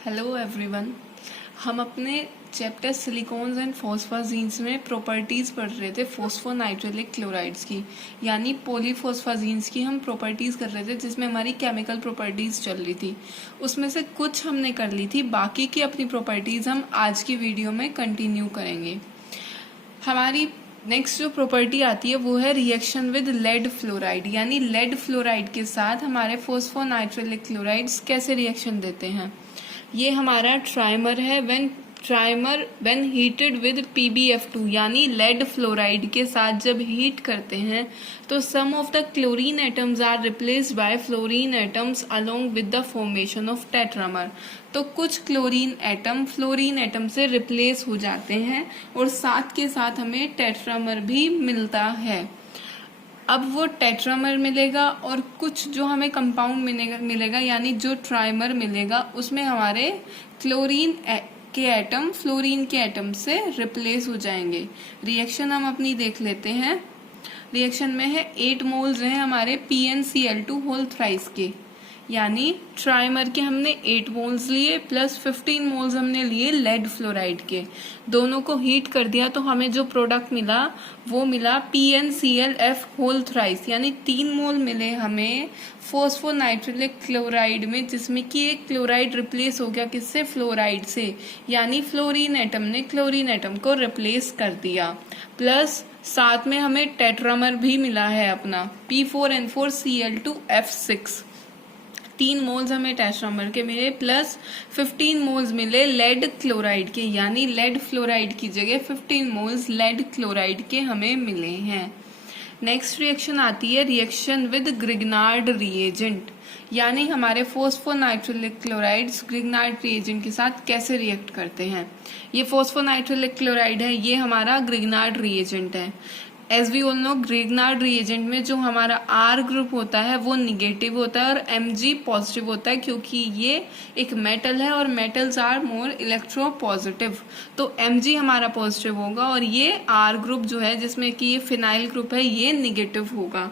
Hello everyone. हम अपने chapter silicones and फॉस्फाजीन्स में प्रॉपर्टीज़ पढ़ रहे थे फॉस्फोनाइट्रिलिक क्लोराइड्स की, यानी पॉलीफॉस्फाजीन्स की हम प्रॉपर्टीज़ कर रहे थे, जिसमें हमारी केमिकल प्रॉपर्टीज़ चल रही थी। उसमें से कुछ हमने कर ली थी, बाकी की अपनी प्रॉपर्टीज़ हम आज की वीडियो में कंटिन्यू करेंगे। हमारी नेक्स्ट जो प्रॉपर्टी आती है वो है रिएक्शन विद लेड फ्लोराइड, यानी लेड फ्लोराइड के साथ हमारे फॉस्फोनाइट्रिलिक क्लोराइड्स कैसे रिएक्शन देते हैं। ये हमारा ट्राइमर है। व्हेन हीटेड विद PbF2, यानी लेड फ्लोराइड के साथ जब हीट करते हैं तो some of the chlorine atoms are replaced by fluorine atoms along with the formation of tetramer. तो कुछ क्लोरीन एटम फ्लोरीन एटम से रिप्लेस हो जाते हैं और साथ के साथ हमें टेट्रामर भी मिलता है। अब वो टेट्रामर मिलेगा और कुछ जो हमें कंपाउंड मिलेगा यानी जो ट्राइमर मिलेगा, उसमें हमारे क्लोरीन के एटम फ्लोरीन के एटम से रिप्लेस हो जाएंगे। रिएक्शन हम अपनी देख लेते हैं। रिएक्शन में है 8 मोल्स हैं हमारे PnCl2 होल थ्राइस के, यानी ट्राइमर के हमने 8 मोल्स लिए प्लस 15 मोल्स हमने लिए लेड फ्लोराइड के। दोनों को हीट कर दिया तो हमें जो प्रोडक्ट मिला वो मिला PnClF होल थ्राइस, यानी 3 मोल मिले हमें फॉस्फोनाइट्रिलिक क्लोराइड में, जिसमें कि एक क्लोराइड रिप्लेस हो गया किससे, फ्लोराइड से, यानी फ्लोरीन एटम ने क्लोरीन एटम को रिप्लेस कर दिया। प्लस साथ में हमें टेट्रामर भी मिला है अपना P4N4Cl2F6। 3 मोल्स हमें टेट्रामर के मिले प्लस 15 मोल्स मिले लेड क्लोराइड के, यानी लेड फ्लोराइड की जगह 15 मोल्स लेड क्लोराइड के हमें मिले हैं। नेक्स्ट रिएक्शन आती है रिएक्शन विद ग्रिग्नार्ड रिएजेंट, यानी हमारे फॉस्फोनाइट्रिलिक क्लोराइड्स ग्रिग्नार्ड रिएजेंट के साथ कैसे रिएक्ट करते हैं। ये फॉस्फोनाइट्रिलिक क्लोराइड है, ये हमारा ग्रिग्नार्ड रिएजेंट है। As we all know, Grignard reagent में जो हमारा R ग्रुप होता है वो निगेटिव होता है और Mg पॉजिटिव होता है, क्योंकि ये एक मेटल है और मेटल्स आर मोर इलेक्ट्रोपॉजिटिव। तो Mg हमारा पॉजिटिव होगा और ये R ग्रुप जो है जिसमें कि ये फिनाइल ग्रुप है ये निगेटिव होगा।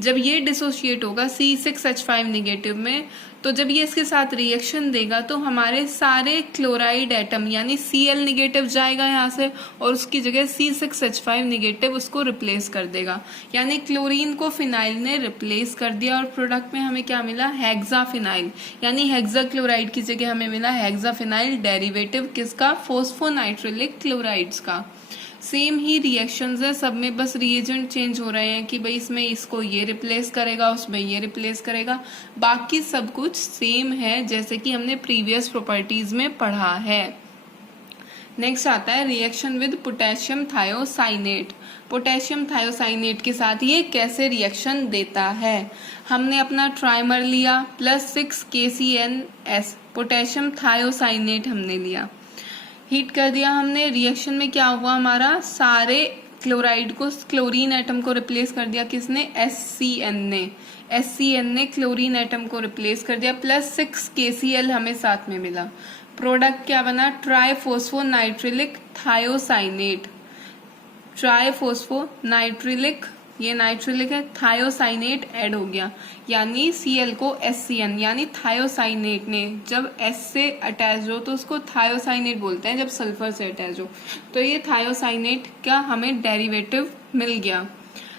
जब ये डिसोशिएट होगा C6H5 निगेटिव में, तो जब ये इसके साथ रिएक्शन देगा तो हमारे सारे क्लोराइड एटम यानी Cl निगेटिव जाएगा यहाँ से और उसकी जगह C6H5 निगेटिव उसको रिप्लेस कर देगा, यानी क्लोरीन को फिनाइल ने रिप्लेस कर दिया और प्रोडक्ट में हमें क्या मिला, हेक्साफिनाइल, यानी हेक्सा क्लोराइड की जगह हमें मिला हेक्साफिनाइल, डेरिवेटिव किसका, फॉस्फोनाइट्रिलिक क्लोराइड्स का। सेम ही रिएक्शंस है, सब में बस रिएजेंट चेंज हो रहे हैं कि भाई इसमें इसको ये रिप्लेस करेगा उसमें ये रिप्लेस करेगा, बाकी सब कुछ सेम है जैसे कि हमने प्रीवियस प्रॉपर्टीज में पढ़ा है। नेक्स्ट आता है reaction with potassium thiocyanate. Potassium thiocyanate के साथ ये कैसे रिएक्शन देता है। हमने अपना ट्राइमर लिया प्लस 6 KCnS पोटेशियम थायोसाइनेट हमने लिया, हीट कर दिया हमने। रिएक्शन में क्या हुआ, हमारा सारे क्लोराइड को क्लोरीन एटम को रिप्लेस कर दिया किसने, SCN ने क्लोरीन एटम को रिप्लेस कर दिया प्लस 6 KCl हमें साथ में मिला। प्रोडक्ट क्या बना, ट्राइफॉस्फोनाइट्रिलिक थायोसाइनेट। ट्राइफॉस्फोनाइट्रिलिक, ये नाइट्रिलिक है, थायोसाइनेट ऐड हो गया, यानी Cl को SCN यानी थायोसाइनेट ने जब S से अटैच हो तो उसको थायोसाइनेट बोलते हैं, जब सल्फर से अटैच हो तो ये थायोसाइनेट का हमें डेरिवेटिव मिल गया।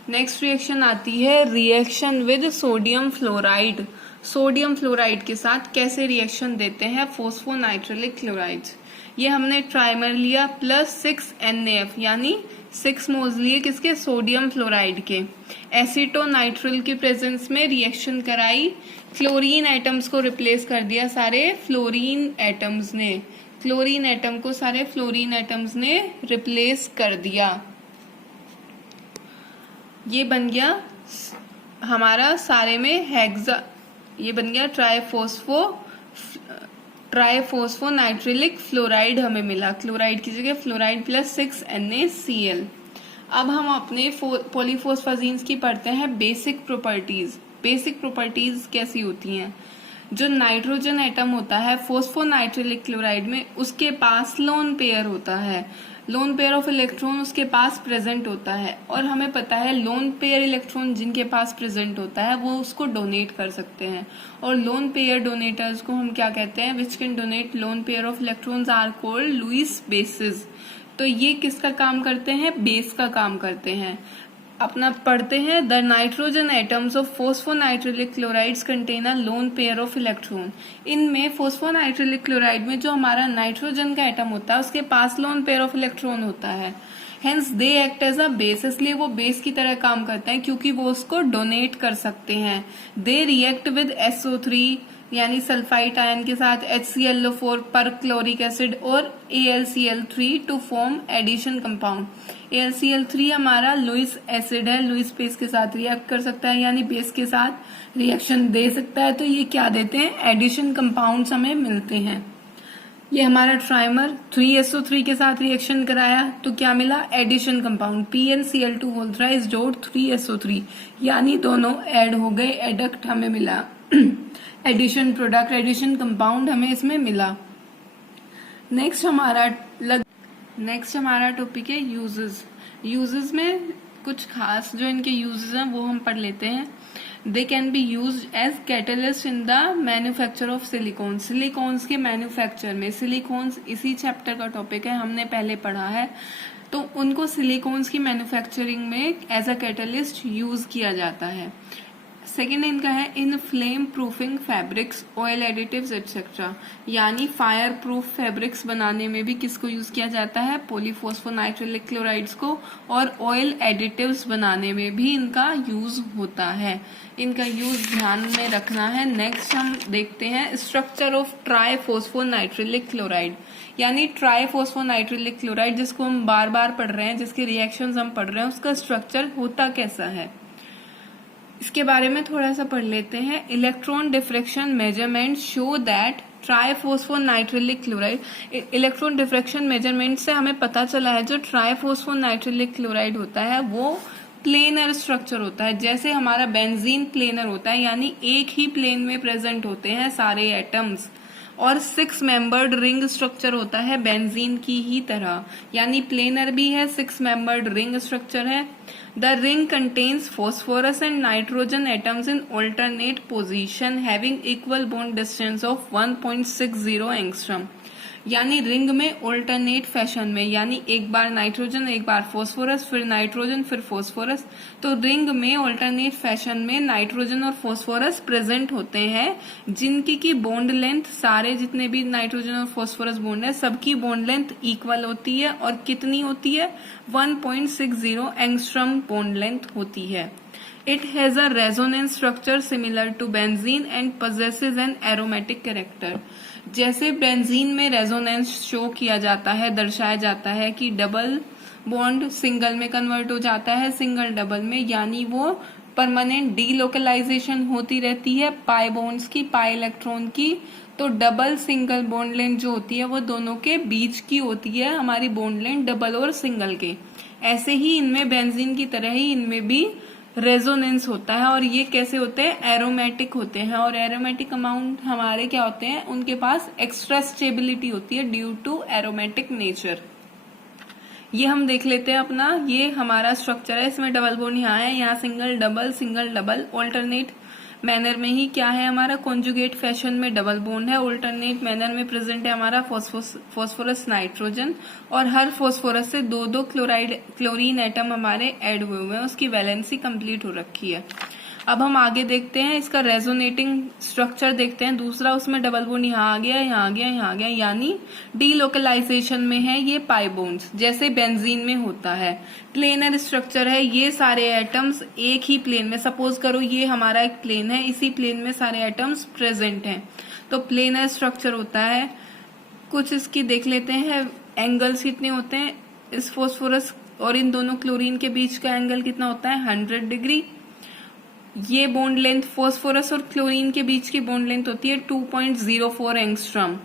नेक्स्ट रिएक्शन आती है reaction with sodium fluoride. Sodium fluoride के साथ कैसे रिएक्शन देते हैं फॉस्फोनाइट्रिलिक क्लोराइड्स। ये हमने ट्राइमर लिया प्लस 6 NaF, यानी 6 मोल्स लिए किसके, सोडियम फ्लोराइड के। एसीटोनाइट्रिल की प्रेजेंस में रिएक्शन कराई, क्लोरीन एटम्स को रिप्लेस कर दिया सारे फ्लोरीन एटम्स ने, क्लोरीन एटम को सारे फ्लोरीन एटम्स ने रिप्लेस कर दिया। ये बन गया हमारा सारे में हेक्सा, ये बन गया ट्राइफॉस्फोनाइट्रिलिक फ्लोराइड हमें मिला, क्लोराइड की जगह फ्लोराइड प्लस 6 NaCl। अब हम अपने पॉलीफॉस्फाजीन्स की पढ़ते हैं बेसिक प्रॉपर्टीज। बेसिक प्रॉपर्टीज कैसी होती हैं, जो नाइट्रोजन एटम होता है फॉस्फोनाइट्रिलिक क्लोराइड में उसके पास लोन पेयर होता है, लोन पेयर ऑफ इलेक्ट्रॉन उसके पास प्रेजेंट होता है, और हमें पता है लोन पेयर इलेक्ट्रॉन जिनके पास प्रेजेंट होता है वो उसको डोनेट कर सकते हैं, और लोन पेयर डोनेटर्स को हम क्या कहते हैं, which can donate lone pair of electrons are called Lewis bases. तो ये किसका काम करते हैं, बेस का काम करते हैं। अपना पढ़ते हैं, the nitrogen atoms of phosphonitrilic chlorides contain a lone pair of electron. इनमें फोस्फोनाइट्रिलिक क्लोराइड में जो हमारा नाइट्रोजन का एटम होता है उसके पास लोन पेयर ऑफ इलेक्ट्रॉन होता है। Hence they act as a base, इसलिए वो बेस की तरह काम करते हैं क्योंकि वो उसको डोनेट कर सकते हैं। दे रिएक्ट विद SO3 यानी सल्फाइड आयन के साथ HClO4 पर क्लोरिक एसिड और AlCl3 to form addition compound. AlCl3 हमारा लुईस एसिड है, लुईस बेस के साथ रिएक्ट कर सकता है यानी बेस के साथ रिएक्शन दे सकता है, तो ये क्या देते हैं, एडिशन कंपाउंड्स हमें मिलते हैं। ये हमारा ट्राइमर 3SO3 के साथ रिएक्शन कराया तो क्या मिला, addition compound PnCl2 whole thrice dot 3SO3, यानी दोनों ऐड हो गए, एडक्ट हमें मिला एडिशन प्रोडक्ट, एडिशन कंपाउंड हमें इसमें मिला। नेक्स्ट हमारा टॉपिक है यूजेस। यूजेस में कुछ खास जो इनके यूजेस हैं वो हम पढ़ लेते हैं। They can be use as catalyst in the manufacture of silicon. Silicones के मैन्युफैक्चर में, सिलिकॉन्स इसी चैप्टर का टॉपिक है, हमने पहले पढ़ा है, तो उनको सिलिकॉन्स की मैन्युफैक्चरिंग में एज अ कैटलिस्ट यूज किया जाता है। सेकेंड इनका है in flame proofing fabrics, oil additives etcetera, यानी फायर प्रूफ फैब्रिक्स बनाने में भी किसको यूज किया जाता है, पॉलीफॉस्फोनाइट्रिलिक क्लोराइड्स को, और ऑयल एडिटिव्स बनाने में भी इनका यूज होता है। इनका यूज ध्यान में रखना है। नेक्स्ट हम देखते हैं स्ट्रक्चर ऑफ ट्राइफॉस्फोनाइट्रिलिक क्लोराइड, यानी ट्राइफॉस्फोनाइट्रिलिक क्लोराइड जिसको हम बार बार पढ़ रहे हैं, जिसके रिएक्शंस हम पढ़ रहे हैं, उसका स्ट्रक्चर होता कैसा है इसके बारे में थोड़ा सा पढ़ लेते हैं। Electron diffraction measurement show that triphosphonitrilic chloride, electron diffraction measurement से हमें पता चला है जो ट्राइफॉस्फोनाइट्रिलिक क्लोराइड होता है वो प्लेनर स्ट्रक्चर होता है, जैसे हमारा बेंजीन प्लेनर होता है, यानी एक ही प्लेन में प्रेजेंट होते हैं सारे एटम्स, और 6 मेंबर्ड रिंग स्ट्रक्चर होता है बेंजीन की ही तरह, यानी प्लेनर भी है, 6 मेंबर्ड रिंग स्ट्रक्चर है। The ring contains phosphorus and nitrogen atoms in alternate position having equal bond distance of 1.60 angstrom, यानी रिंग में ऑल्टरनेट फैशन में, यानी एक बार नाइट्रोजन एक बार फोस्फोरस फिर नाइट्रोजन फिर फोस्फोरस, तो रिंग में ऑल्टरनेट फैशन में नाइट्रोजन और फोस्फोरस प्रेजेंट होते हैं, जिनकी की बॉन्ड लेंथ, सारे जितने भी नाइट्रोजन और फोस्फोरस बॉन्ड है सबकी बॉन्ड लेंथ इक्वल होती है, और कितनी होती है, 1.60 एंगस्ट्रॉम बॉन्ड लेंथ होती है। It has a resonance structure similar to benzene and possesses an aromatic character. जैसे बेंजीन में रेजोनेंस शो किया जाता है, दर्शाया जाता है कि डबल बॉन्ड सिंगल में कन्वर्ट हो जाता है, सिंगल डबल में, यानी वो परमानेंट डीलोकलाइजेशन होती रहती है पाई बॉन्ड्स की, पाई इलेक्ट्रॉन की, तो डबल सिंगल बॉन्ड लेंथ जो होती है वो दोनों के बीच की होती है, हमारी बॉन्ड लेंथ डबल और सिंगल के। ऐसे ही इनमें बेंजीन की तरह ही इनमें भी रेजोनेंस होता है, और ये कैसे होते हैं, एरोमेटिक होते हैं, और एरोमेटिक अमाउंट हमारे क्या होते हैं, उनके पास एक्स्ट्रा स्टेबिलिटी होती है ड्यू टू एरोमेटिक नेचर। ये हम देख लेते हैं अपना, ये हमारा स्ट्रक्चर है, इसमें डबल बॉन्ड यहाँ है, यहाँ सिंगल डबल ऑल्टरनेट मैनर में ही क्या है हमारा, कॉन्जुगेट फैशन में डबल बॉन्ड है, ऑल्टरनेट मैनर में प्रेजेंट है हमारा फॉस्फोरस नाइट्रोजन, और हर फॉस्फोरस से 2-2 क्लोरीन एटम हमारे ऐड हुए हैं, उसकी वैलेंसी कंप्लीट हो रखी है। अब हम आगे देखते हैं इसका रेजोनेटिंग स्ट्रक्चर देखते हैं दूसरा, उसमें डबल बॉन्ड यहाँ आ गया, यहाँ आ गया, यहाँ आ गया, यानी डीलोकलाइजेशन में है ये पाई बॉन्ड्स, जैसे बेंजीन में होता है। प्लेनर स्ट्रक्चर है, ये सारे एटम्स एक ही प्लेन में, सपोज करो ये हमारा एक प्लेन है, इसी प्लेन में सारे एटम्स प्रेजेंट हैं, तो प्लेनर स्ट्रक्चर होता है। कुछ इसकी देख लेते हैं, एंगल्स कितने होते हैं, इस फॉस्फोरस और इन दोनों क्लोरीन के बीच का एंगल कितना होता है, 100 डिग्री। ये बॉन्ड लेंथ, फॉस्फोरस और क्लोरीन के बीच की बॉन्ड लेंथ होती है 2.04 एंगस्ट्रॉम।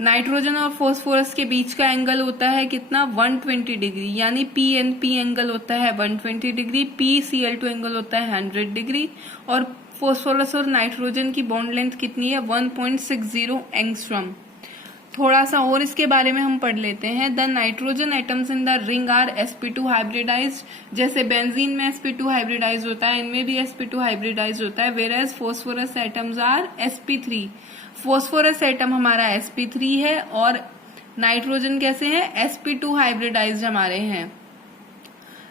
नाइट्रोजन और फॉस्फोरस के बीच का एंगल होता है कितना, 120 डिग्री, यानी PNP एंगल होता है 120 डिग्री, PCl2 एंगल होता है 100 डिग्री, और फॉस्फोरस और नाइट्रोजन की बॉन्ड लेंथ कितनी है, 1.60 एंगस्ट्रॉम। थोड़ा सा और इसके बारे में हम पढ़ लेते हैं। The nitrogen atoms in the ring are sp2 hybridise. जैसे बेंजीन में sp2 हाइब्रिडाइज होता है, इनमें भी sp2 हाइब्रिडाइज होता है। Whereas phosphorus atoms are sp3। Phosphorus atom हमारा sp3 है और नाइट्रोजन कैसे है, sp2 हाइब्रिडाइज हमारे हैं।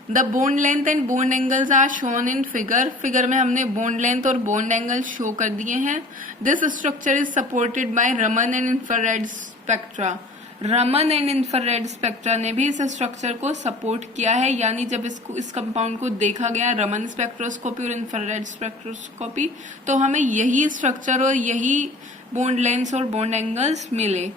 The bond length and bond angles are shown in figure. Figure में हमने बॉन्ड लेंथ और बॉन्ड एंगल शो कर दिए हैं। This structure is supported by Raman and infrared spectra. Raman and infrared spectra ने भी इस स्ट्रक्चर को सपोर्ट किया है, यानी जब इस कंपाउंड को देखा गया रमन स्पेक्ट्रोस्कोपी और इंफ्रारेड स्पेक्ट्रोस्कोपी, तो हमें यही स्ट्रक्चर और यही बॉन्ड लेंथ और बॉन्ड एंगल्स मिले।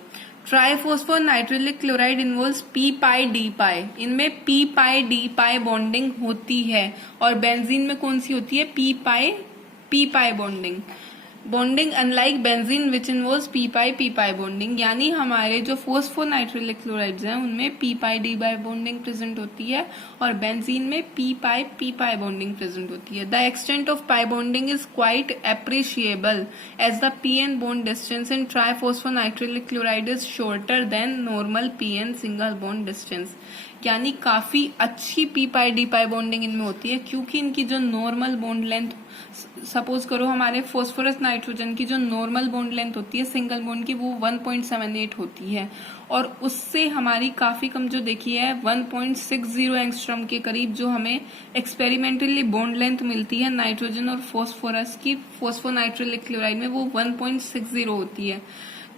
ट्राइफॉस्फोर नाइट्रिलिक chloride involves P pi D पाई। इनमें P pi D pi bonding होती है और बेंजीन में कौन सी होती है, P pi bonding unlike benzene which involves P pi bonding. यानी हमारे जो फोस्फो नाइट्रिलिक क्लोराइड्स हैं उनमें P pi D pi bonding present होती है और बेंजीन में पी पाई बॉन्डिंग प्रेजेंट होती है। The extent of pi bonding is quite appreciable as the P N bond distance in triphosphonitrilic chloride is shorter than normal P N single bond distance. यानी काफी अच्छी P pi D pi bonding इनमें होती है, क्योंकि इनकी जो normal bond length, suppose करो हमारे फोस्फोरस नाइट्रोजन की जो नॉर्मल बॉन्ड लेंथ होती है सिंगल बॉन्ड की, वो 1.78 होती है और उससे हमारी काफी कम जो देखी है 1.60 एंगस्ट्रॉम के करीब जो हमें एक्सपेरिमेंटली बॉन्ड लेंथ मिलती है नाइट्रोजन और फोस्फोरस की फोस्फोनाइट्रिलिक क्लोराइड में, वो 1.60 होती है।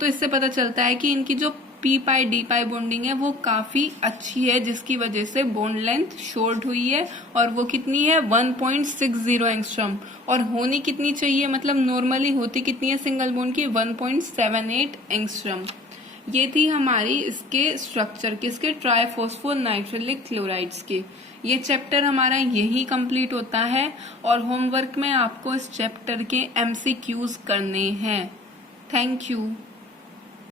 तो इससे पता चलता है कि इनकी जो P pi D pi bonding है वो काफी अच्छी है, जिसकी वजह से बॉन्ड लेंथ शॉर्ट हुई है और वो कितनी है 1.60 एंगस्ट्रॉम। और होनी कितनी चाहिए, मतलब नॉर्मली होती कितनी है सिंगल बॉन्ड की, 1.78 एंगस्ट्रॉम। ये थी हमारी इसके स्ट्रक्चर किसके, ट्राइफॉस्फो नाइट्रिलिक क्लोराइड्स के। ये चैप्टर हमारा यही कंप्लीट होता है और होमवर्क में आपको इस चैप्टर के MCQs करने हैं। Thank you.